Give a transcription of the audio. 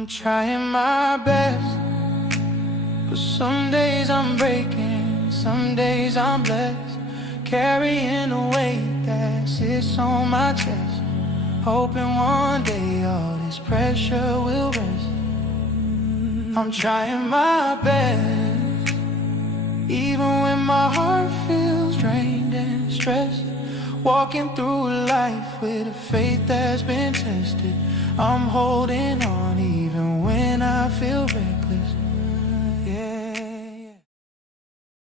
I'm trying my best, but some days I'm breaking, some days I'm blessed, carrying a weight that sits on my chest, hoping one day all this pressure will rest. I'm trying my best, even when my heart feels drained and stressed, walking through life with a faith that's been tested. I'm holding on even when I feel reckless.